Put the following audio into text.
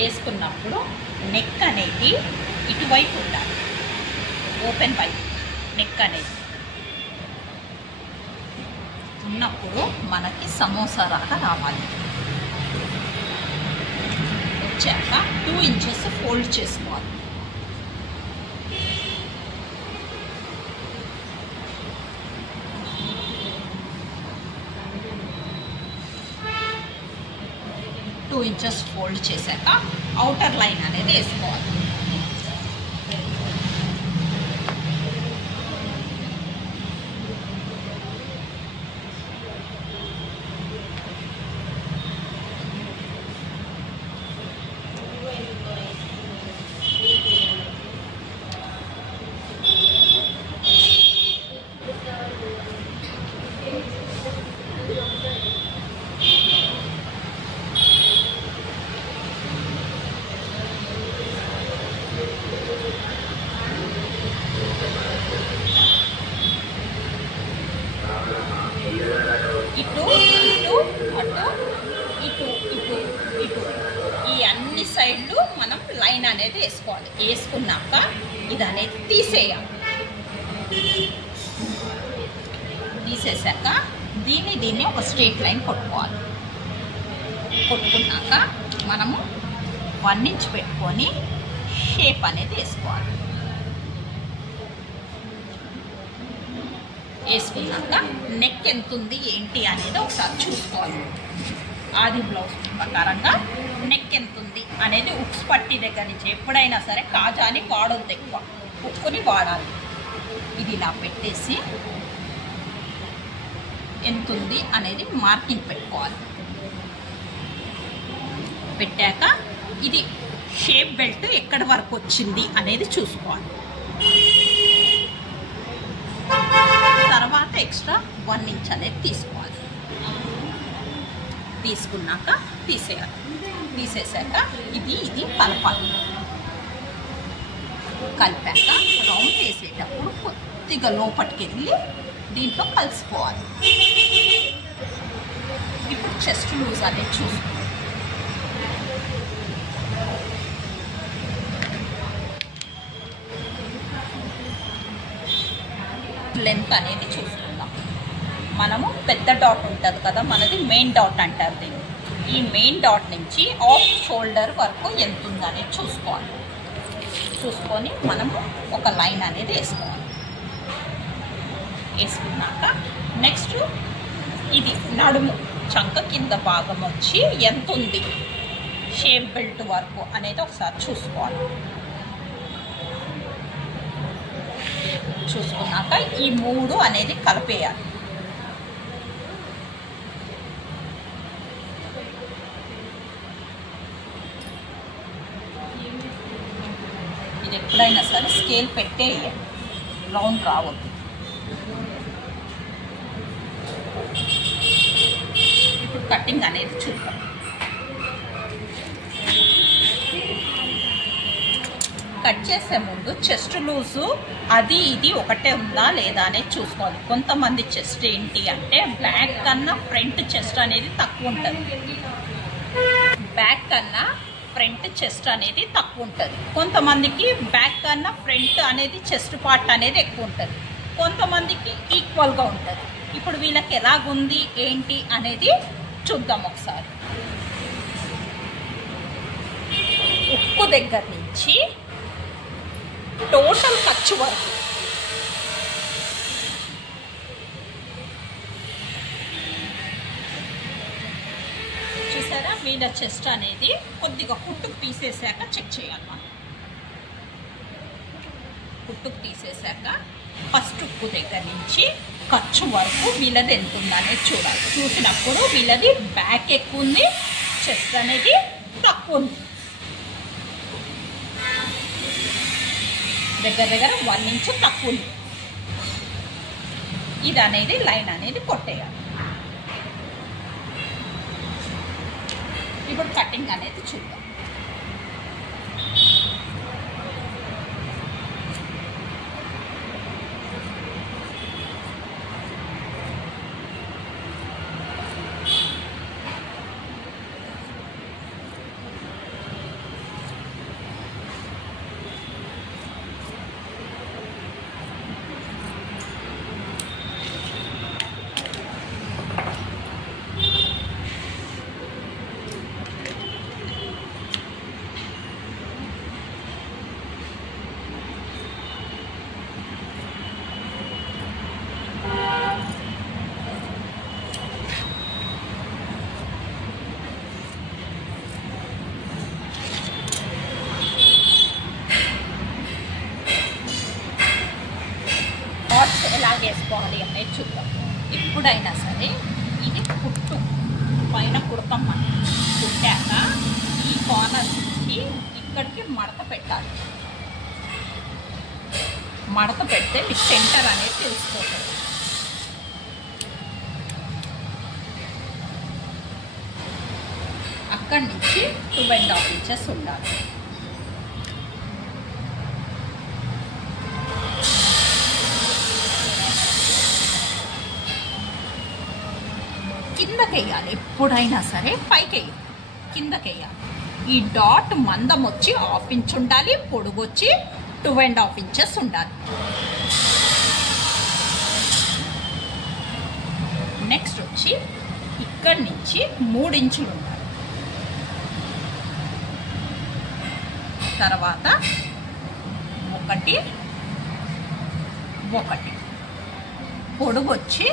వేసుకున్నప్పుడు నెక్ అనేది ఇటువైపు ఉండాలి, ఓపెన్ వైపు నెక్ అనేది ఉన్నప్పుడు మనకి సమోసా లాగా రావాలి. వచ్చాక 2 ఇంచెస్ ఫోల్డ్ చేసుకోవాలి. టూ ఇంచెస్ ఫోల్డ్ చేశాక అవుటర్ లైన్ అనేది వేసుకోవాలి. ఇటు ఇటు అటు ఇటు ఇటు ఇటు ఈ అన్ని సైడ్లు మనం లైన్ అనేది వేసుకోవాలి. వేసుకున్నాక ఇది అనేది తీసేయాలి. తీసేసాక దీన్ని ఒక స్ట్రేట్ లైన్ కొట్టుకోవాలి. కొట్టుకున్నాక మనము 1 ఇంచ్ పెట్టుకొని షేప్ అనేది వేసుకోవాలి. వేసుకున్నాక నెక్ ఎంత ఉంది ఏంటి అనేది ఒకసారి చూసుకోవాలి. ఆది బ్లౌజ్ ప్రకారంగా నెక్ ఎంత ఉంది అనేది ఉక్స్ పట్టి దగ్గర నుంచి ఎప్పుడైనా సరే కాజాని వాడొద్దు, ఎక్కువ ఉక్కుని వాడాలి. ఇది ఇలా పెట్టేసి ఎంత ఉంది అనేది మార్కింగ్ పెట్టుకోవాలి. పెట్టాక ఇది షేప్ బెల్ట్ ఎక్కడి వరకు వచ్చింది అనేది చూసుకోవాలి. తర్వాత ఎక్స్ట్రా 1 ఇంచ్ అనేది తీసుకోవాలి. తీసుకున్నాక తీసేయాలి. తీసేసాక ఇది కలపాలి. కలిపాక రౌండ్ వేసేటప్పుడు కొద్దిగా లోపలికి వెళ్ళి దీంట్లో కలిసిపోవాలి. ఇప్పుడు చెస్ట్ లూజ్ అనేది చూసుకోవాలి. లెంత్ అనేది చూసుకుందాం. మనము పెద్ద డాట్ ఉంటుంది కదా, మనది మెయిన్ డాట్ అంటారు దీన్ని. ఈ మెయిన్ డాట్ నుంచి ఆఫ్ షోల్డర్ వరకు ఎంత ఉందనేది చూసుకోవాలి. చూసుకొని మనము ఒక లైన్ అనేది వేసుకోవాలి. వేసుకున్నాక నెక్స్ట్ ఇది నడుము చంక కింద భాగం వచ్చి ఎంత ఉంది షేప్ బెల్ట్ వరకు అనేది ఒకసారి చూసుకోవాలి. చూసుకున్నాక ఈ 3 అనేది కలిపేయాలి. ఇది ఎప్పుడైనా సరే స్కేల్ పెట్టేయాలి, రౌండ్ రావద్దు. ఇప్పుడు కటింగ్ అనేది చూద్దాం. కట్ చేసే ముందు చెస్ట్ లూజు అది ఇది ఒకటే ఉందా లేదా అనేది చూసుకోవాలి. కొంతమంది చెస్ట్ ఏంటి అంటే బ్యాక్ కన్నా ఫ్రంట్ చెస్ట్ అనేది తక్కువ ఉంటుంది, బ్యాక్ కన్నా ఫ్రంట్ చెస్ట్ అనేది తక్కువ ఉంటుంది. కొంతమందికి బ్యాక్ కన్నా ఫ్రంట్ అనేది చెస్ట్ పార్ట్ అనేది ఎక్కువ ఉంటుంది, కొంతమందికి ఈక్వల్గా ఉంటుంది. ఇప్పుడు వీళ్ళకి ఎలాగుంది ఏంటి అనేది చూద్దాం ఒకసారి. ఉక్కు దగ్గర నుంచి టోటల్ ఖర్చు వరకు చూసారా, వీళ్ళ చెస్ట్ అనేది కొద్దిగా కుట్టుకు తీసేసాక చెక్ చేయాలి. మనం కుట్టుకు తీసేసాక ఫస్ట్ ఉక్కు దగ్గర నుంచి ఖర్చు వరకు వీళ్ళది ఎంత ఉందనేది చూడాలి. చూసినప్పుడు వీళ్ళది బ్యాక్ ఎక్కువ ఉంది, చెస్ట్ అనేది తక్కువ ఉంది. దగ్గర 1 ఇంచ్ తక్కువ ఉంది. ఇది అనేది లైన్ అనేది కొట్టేయాలి. ఇప్పుడు కటింగ్ అనేది చూద్దాం. డాట్స్ ఎలా వేసుకోవాలి అనేది చూద్దాం. ఎప్పుడైనా సరే ఇది కుట్టు పైన కుడతాం మనం. కుట్టాక ఈ కార్నర్ నుంచి ఇక్కడికి మడత పెట్టాలి. మడత పెడితే మీ సెంటర్ అనేది తెలిసిపోతుంది. అక్కడి నుంచి 2.5 ఇంచెస్ ఉండాలి. కిందకెయ్యాలి. ఎప్పుడైనా సరే పైకెయ్యాలి, కిందకెయ్యాలి. ఈ డాట్ మందం వచ్చి 1/2 ఇంచ్ ఉండాలి, పొడుగు వచ్చి 2.5 ఇంచెస్ ఉండాలి. నెక్స్ట్ వచ్చి ఇక్కడి నుంచి 3 ఇంచులు ఉండాలి. తర్వాత 1 1 పొడుగు వచ్చి